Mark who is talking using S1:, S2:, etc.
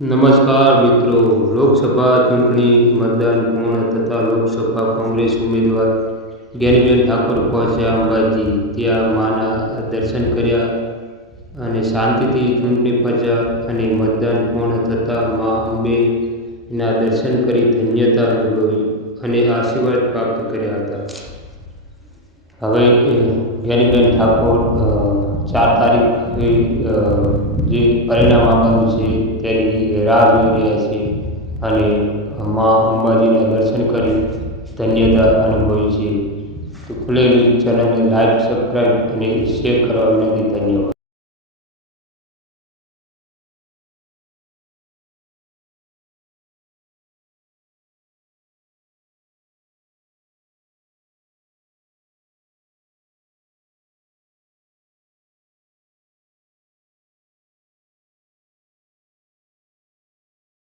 S1: નમસ્કાર મિત્રો. લોકસભા ચૂંટણી મતદાન પૂર્ણ થતાં લોકસભા કોંગ્રેસ ઉમેદવાર જ્ઞાનીબેન ઠાકોર પહોંચ્યા અંબાજી. ત્યાં માના દર્શન કર્યા અને શાંતિથી ચૂંટણી પહોંચ્યા અને મતદાન પૂર્ણ થતાં મા અંબેના દર્શન કરી ધન્યતા અનુભવી અને આશીર્વાદ પ્રાપ્ત કર્યા હતા. હવે જ્ઞાનીબેન ઠાકોર ચાર તારીખે જે પરિણામ આપવાનું છે તેની રાહ જોઈ રહ્યા છે અને મા અંબાજીના દર્શન કરી ધન્યતા અનુભવી છે તો ખુલેલી ચેનલને લાઈક સબસ્ક્રાઈબ અને શેર કરવા વિનંતી ધન્યવાદ.